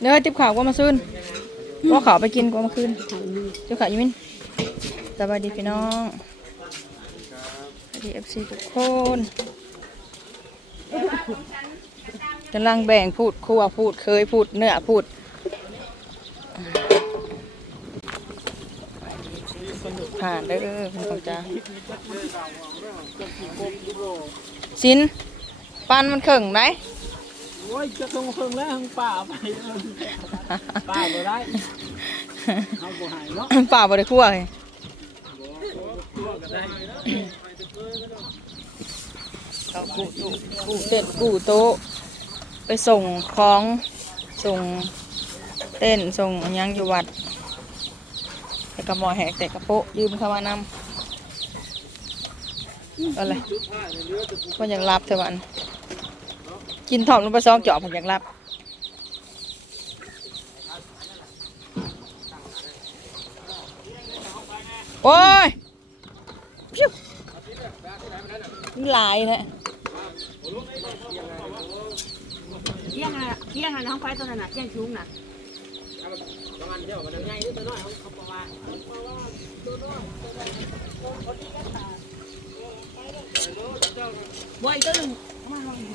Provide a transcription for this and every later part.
เดี๋ยวให้ติบข่าวก็มาซื้นว่าข่าวไปกินก็มาคืนเจ้าข่าวยิมินสบายดีพี่น้องสวัสดีเอฟซีทุกคนกำลังแบ่งพูดครัวพูดเคยพูดเนื้อพูดผ่านเด้อคุณผู้จ้าสินปันมันเข่งไหม โอ้ยจะลงเพิ่งแล้วทางป่าไปป่าบ่ได้เอาบ่หายเนาะป่าบ่ได้คั่วเลยตัวก็ได้เอากูตู้กูเต้นกูโต๊ะไปส่งของส่งเต้นส่งยังอยู่วัดแต่กระหมอแหกแต่กระโปะยืมเข้ามานำอะไรก็ยังรับเท่าวัน กินถ่อมลงไปซองเจาะผมยังรับโอ้ยพิ้วนี่ลายแท้เที่ยงอะเที่ยงอะน้องไฟตัวนั้นน่ะเที่ยงชุ้งน่ะบ่อยตัวหนึ่งเอามาเอาอีก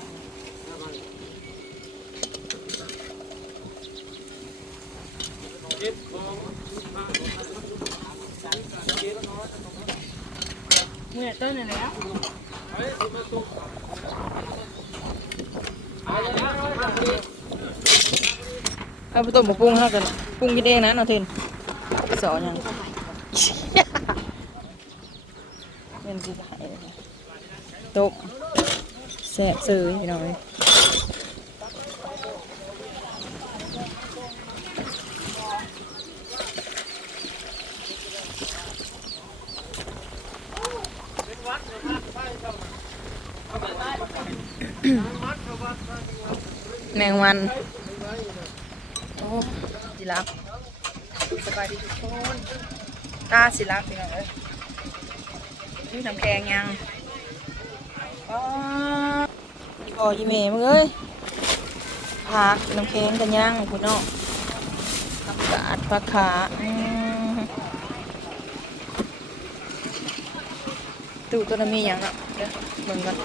เมื่อต้นนั่นแหล้ว เอาไปต้มหมูปรุงเท่ากันปรุงกินเองนะเนาเทนสอนยังเป็นสิไข่ตกแซ่บซื้อพี่อยแมงวัน สิรับสบายดีทุกคนตาสิรับพี่น้องเอ้ยนี่น้ำแกงยังอ๋อพอยีเมมึงเอ้ยผักน้ำแข็งกันยังคุณน้องผักกาดผักขาตู้ตัวนั้นมีอย่างเนาะเดี๋ยวเบิ่งกัน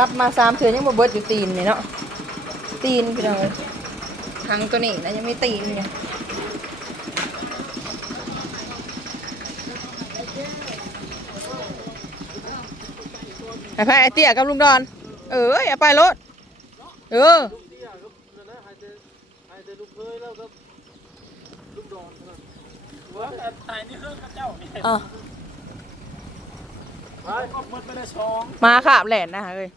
ลับมาสามเถื่อยังบ่เบิดอยู่ตีนนี่เนาะตีนพี่น้องเอ้ยทางตัวนี้นะยังไม่ตีนเนี่ยไอ้พายไอ้เตี้ยกับลุงดอน เอออย่าไปรถเออลูกเตี้ยก็นั่นนะให้แต่ให้แต่ลูกเคยแล้วก็ลูกดอนเท่านั้นว่าแต่ตายนี่เฮือกกับเจ้านี่อะไปก็หมดไปได้สองมาขาบแหลนนะเอ้ย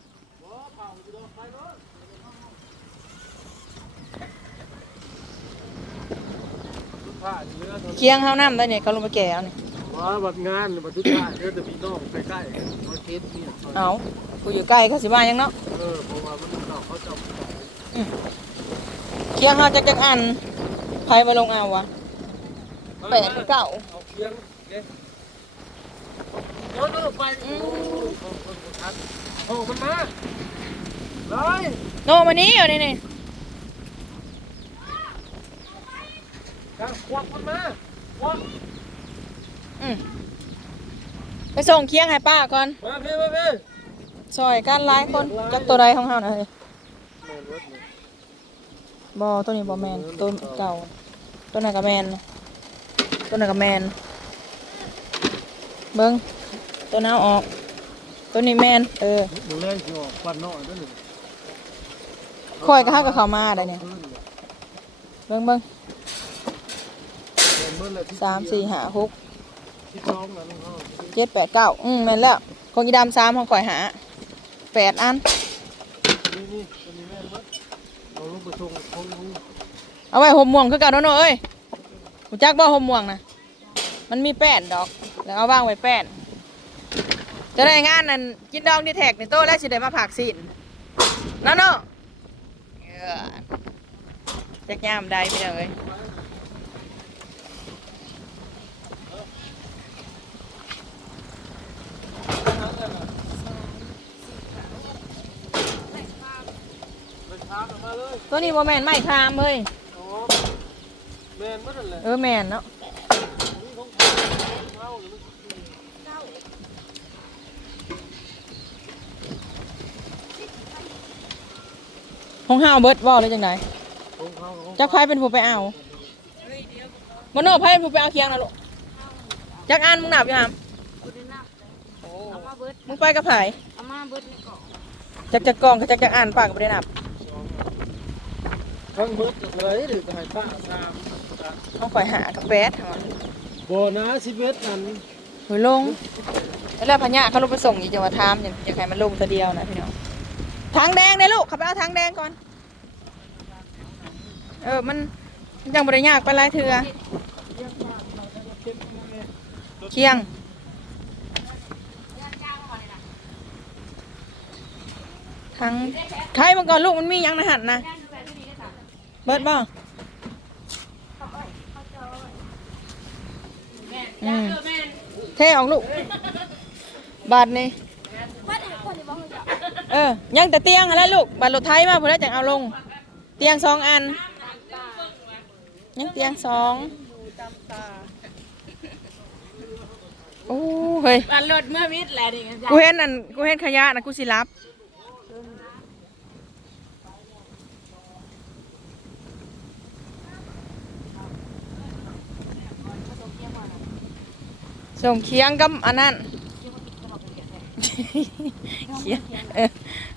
ผ้าเนื้อเคียงเฮาน้ำได้เนี่ยเขาลงไปแก่เอานี่ว่าบัดงานบัดทุกท่าเนื้อแต่พี่น้องใกล้ๆเขาเทสเนี่ยเอากูอยู่ใกล้เขาสิมายังเนาะเออเพราะว่ามันเก่าเขาจะเคียงเฮาจักจักอันไผมาลงเอาวะแปดหรือเก้าเอาเคียงเด้โอ้โหไปโอ้โหมันมาเลยโนมานี้เอานี่นี่ การควักมันมาควักอืมไปส่งเคียงให้ป้าก่อนมาพี่มาพี่ซอยกันหลายคนจักตัวใดของเฮานะเฮ้ยบ่ตัวนี้บ่แมนตัวเก่าตัวนั้นก็แมนนะตัวนั้นก็แมนเบิ่งตัวนั้นเอาออก ตัวนี้แมนเออเดี๋ยวแรกจะออกควันน้อยด้วยหนึ่งคอยก็เฮาก็เข้ามาได้เนี่ยเบิ่งเบิ่งเมื่อไรที่ สามสี่ห้าหกเจ็ดแปดเก้าอืมแม่นแล้วของอีดำสามของข่อยหาแปดอันเอาไปส่งเขาลูกเอาไว้ห่มม่วงคือเก่าเนาะเนาะเอ้ยหูจักบ่ห่มม่วงนะมันมีแป้นดอก แล้วเอาวางไว้แป้นจะได้งานนั่นกินดองดีแท็กในโต๊ะแล้วสิได้มาผักสินเนาะเนาะเออจักยามใดพี่น้องเอ้ย ตัวนี้บ่แม่นไม้คามเฮ้ยอ๋อแมนเมื่อนั่นแหละเออแม่นเนาะนี่ของเขาหรือมันของห้าวเบิดบ่เลยจังไดของเขาของจักไผเป็นผู้ไปเอาบ่โนไผเป็นผู้ไปเอาเคียงน่ะลูกจักอันมึงนับอยู่หามบ่ได้นับเอามาเบิดมึงไปกับไผเอามาเบิดนี่ก่อนจักจักกองกับจักจักอันปากก็บ่ได้นับ ทั้งเบิดเลยหรือจะให้ป้าสามต้องข่อยหากับแปดหั่นว่ะโบนะสิบเอ็ดนั่นโหยลงแล้วพญาเขาลงไปส่งอีกจังหวัดทามอย่าอย่าใครมันลงตัวเดียวนะพี่น้องทางแดงเลยลูกขับไปเอาทางแดงก่อน เออมันมันยังบริยากไปหลายเถื่อเคียงทางไทยมาก่อนลูกมันมีหยังนะหันนะ เบิดบ่อืมเทออกลูก บาทนี่เออ ยังแต่เตียงอะไรลูก บาทรถไทยมาพอแล้วจังเอาลง เตียงสองอัน ยังเตียงสองโอ้เฮ้ยบ้านรถเมื่อมิดแหละนี่จ้ะกูเห็นอัน กูเห็นขยะนะกูสิรับ ส่งเคียงกับอันนั้นเคียงเออ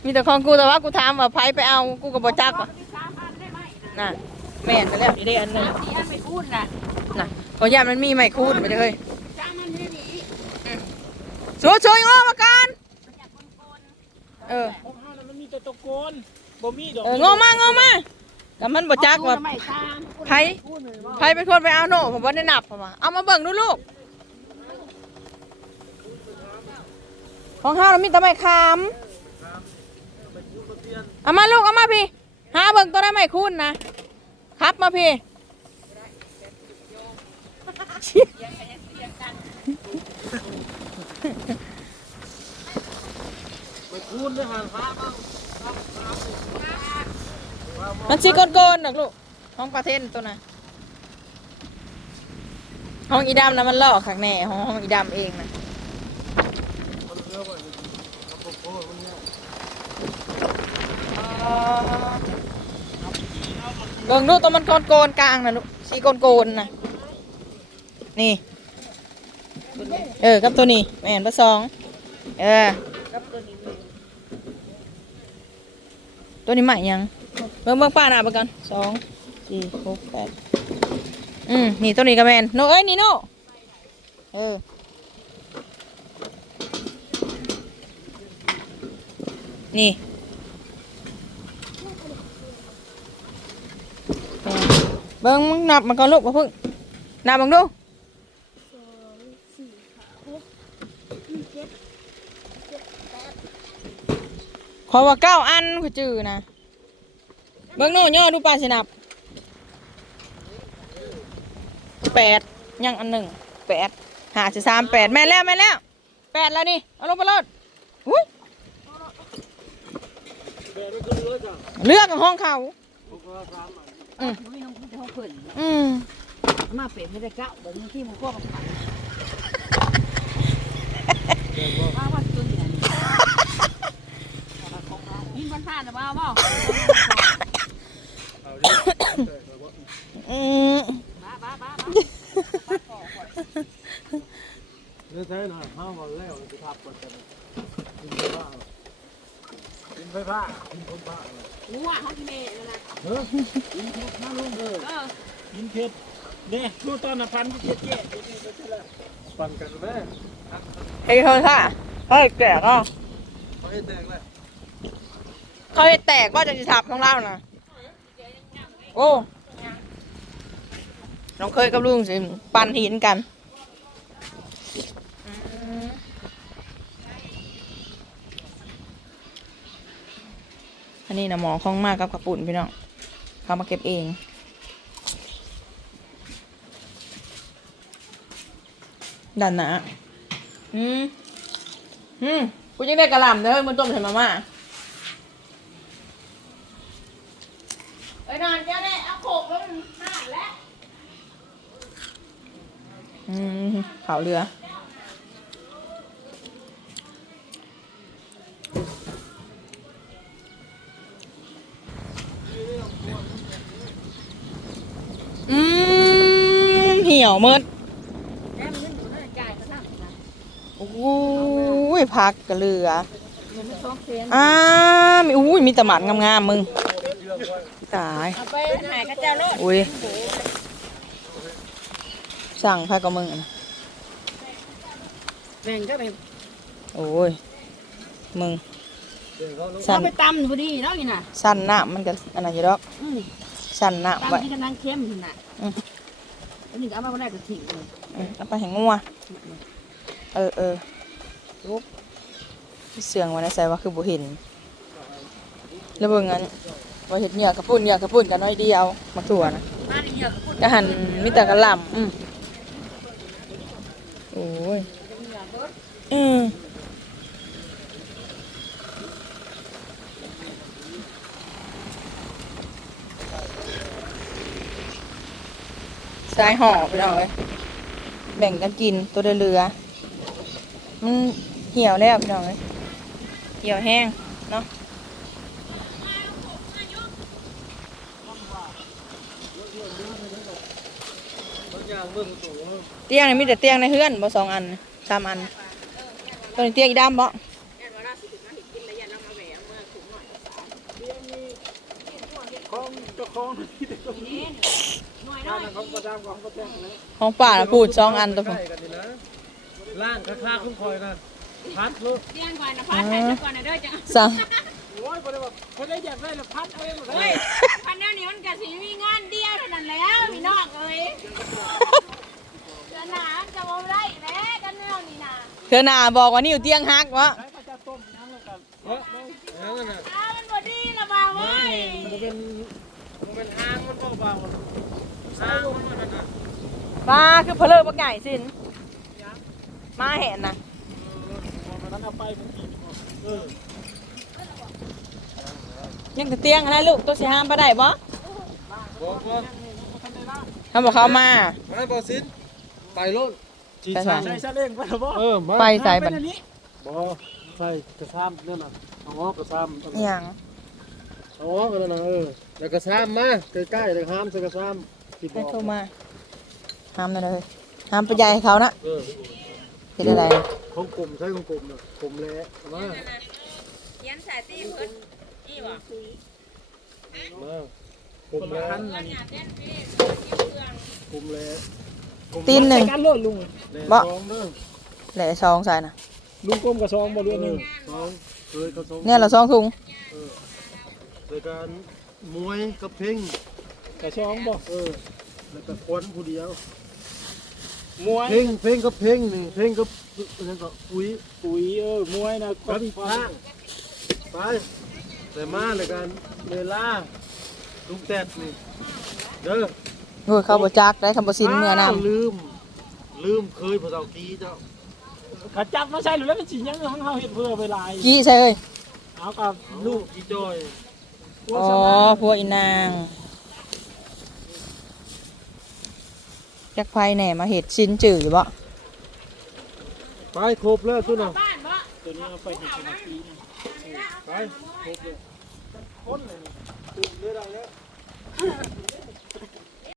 มีแต่ของกูแต่ว่ากูถามว่าไผไปเอากูก็บ่จักว่ะน่ะแม่นไปแล้วนี่ได้อันหนึงที่อันไม่พูดน่ะน่ะขอยามันมีไม้คูดไปเลยจ้ามันไม่ดีช่วยช่วยงอมากันเออของเขาน่ะมันมีแต่ตะโกนบ่มีดอกเอองอมางอมากับมันบ่จักว่าไม่ตามไผไผเป็นคนไปเอาโน่ผมบ่ได้นับผมว่าเอามาเบิ่งดูลูก ของเฮาน่ะมีแต่ไม้คามเอามาลูกเอามาพี่ หาเบิ่งตัวได้ไม้คูณนะครับมาพี่ไปคูณด้วยหางพระบ้างมันสิโกนๆดอกลูกห้องประเทศตัวน่ะห้องอีดำนะมันลอกข้างแน่ห้องห้องอีดำเองนะ มันเยอะกว่านี้ครับผมโอ้มันเนี่ย เบิ่งลูกตัวมันโกนๆกลางนะลูกสีโกนๆนนะนี่ เออกับตัวนี้แม่นเบอร์สองเออตัวนี้ตัวนี้ใหม่ยังเบิ่งเบิ่งป้าหน้าไปกันสองสี่หกแปดอืมนี่ตัวนี้ก็แมนโนเอ้ยนี่โนเออนี่แม่น เบิ่งมึงนับมันก่อนลูกมาพึ่งนับมึงดูขอว่าเก้าอันขอจื้อนะเบิ่งโน่ย่อดูปลาสินับแปดยังอันหนึ่งแปดหาสิสามแปดแม่นแล้วแม่นแล้วแปดแล้วนี่เอาลงไปรถอุ้ยเลือกห้องเขา ผมก็สามอันมันไม่ต้องพูดเขาเพิ่นอืมมาเปลี่ยนให้ได้เก้าเดี๋ยวนี้ที่มันก็ขันว่าว่าตัวนี้นี่ยินบ้านผ่านหรือเปล่าเปล่าเอาดิแบกแบบว่าอืมบ้าบ้าบ้าเนื้อแท้หน่อยห้าวันแล้วมันจะทับกันกันกินไฟฟ้ากิน ไฟฟ้ากินคนฟ้าหัวเขาที่เมย์นะเออกินเผ็ดมาลุงเออเออกินเผ็ดเนี่ยดูตอนน่ะพันเจ็ดเจ็ดปั่นกันแม่เฮ้ยเธอค่ะเฮ้ยแตกอะเขาให้แตกเลยเขาให้แตกว่าจะสิทับของเรานะโอ้น้องเคยกับลุงสิปั่นหินกัน อันนี้นะหมอคล่องมากกับกระปุ่นพี่น้องเขามาเก็บเองดันนะอืมอืมกูยังได้กระหล่ำเลยมันต้มใส่มาม่าเอ้นอนเจ้าได้เอาขบแล้วมันห่างแล้วอืมขาวเรือ เหี่ยวหมืดแม่มันขึ้นอยู่หน้าจ่ายก็นั่งนะโอ้ยพักกระเรือมันไม่ท้องเฟนอ้ามีอุ้ยมีแตะหมันงามๆมึงตายเอาไปหายกระเจ้าโลดอุ้ยสั่งพักกับมึงอะนะแบ่งก็ไปโอ้ยมึงสั่เอานไปตำพอดีเนาะนี่น่ะสั่นน้ำมันก็อันนั้นอยู่ดอกอืมสั่นน้ำไว้ตำที่กำลังเข้มอยู่น่ะ อันนี้ก็เอามาคนแรกก็ทิ้งเลยอืมเอาไปแหงงัว เออเออลุกเสียงวันนี้ใส่ว่าคือบุหินแล้วเบิ่งงั้นว่าเห็ดเหยื่อกระปุ่นเหยื่อกระปุ่นกันน้อยเดียวมาถั่วนะมาเหยื่อก็พูดกะหันมีแต่กระหล่ำอืมโอ้ยอืม สายห่อไปเอาเลยแบ่งกันกินตัวเรือมันเหี่ยวแล้วพี่น้องเลยเหี่ยวแห้งเนาะเตียงนี่มีแต่เตียงในเฮือนบ่สองอันสามอันตัวนี้เตียงอีดำบ่ของเจ้าของที่ตรงนี้ ของประจำของประแจงนะของป่าน่ะพูดสองอันตัวผมใกล้กันนี่นะล่างคาๆคุ้มคอยนะพัดลูกเตียงก่อนนะพัดให้ก่อนนะเด้อจ้ะสั่งโอ้ยบ่ได้ว่าเพิ่นได้อยากได้ละพัดเอาเองหมดเลเฮ้ยยพันเดียวนี้มันก็สิมีงานเดียวเท่านั้นแล้วพี่น้องเอ้ยเดือนหน้ามันจะบ่ได้แล้วกันเรื่องนี้นะเธอหน้าบอกว่านี่อยู่เตียงฮักวะใช้พระเจ้าต้มน้ำแล้วกันเฮ้ยนั่นน่ะอ้าวมันบ่ดีละบ่าวเว้ยมันเป็นมันเป็นหางมันเบาๆหาง มันนั่นน่ะมาคือเพลอบักใหญ่สินมาเห็นนะมันเอาไปมันกินเออยังแต่เตียงอะไรลูกตัวสิห้ามไปได้บ่บอกว่าเขาบอกเขามามาบ่สินไปโลดไปใส่ใส่ซะเล่งไปบ่เออไปใส่บัดบ่ใส่กระซ้ำนั่นน่ะเอาออกกระซ้ำอหย่างเอาออกกันนะเออแล้วกระซ้ำมาใกล้ๆเลยห้ามใส่กระซ้ำ ที่บให้อกโทรมาห้ามเลยห้ามไปใหญ่เขานะเออเห็นอะไรของกลุ่มใช้ของกลุ่มน่ะกลุ่มแหละมาเขียนสายตีเพิ่นนี่บ่มากลุ่มแหละกลุ่มแหละตีนหนึ่ง การโลดลุงบ่ สองเด้อแหล่ซองใส่นะลุงกลมกับสองบ่เรือหนึ่งสองเคยกับสองเนี่ยเราซองถุง เออรายการมวยกับเพ่ง กับสองบ่เออแล้วก็ควนผู้เดียวมวยเพ่งเพ่งกับเพ่งนี่เพ่งกับนั่นก็ปุ๋ยปุ๋ยเออมวยนะกับอีกข้างไปแต่มาเลยกันเวลาลุงแตดนี่เด้อโอ้ยเข้าบ่จักได้คำบ่สินเมื่อนาวลืม ลืมเคยพอเจ้ากี้เจ้าขาจับมาใช่หรือแล้วมันสิยังของเฮาเฮ็ดเพื่อเวลาำกี้ใส่เอ้ยเอากับลูลูกกกี้จอยอ๋อพวกอีนาง จักไฟแหน่มาเห็ดชิ้นจืดอยู่บ่ไปครบเลยตัวนะตัวนี้เอาไปเห็ดนาทีนะไปครบเลยคนเลย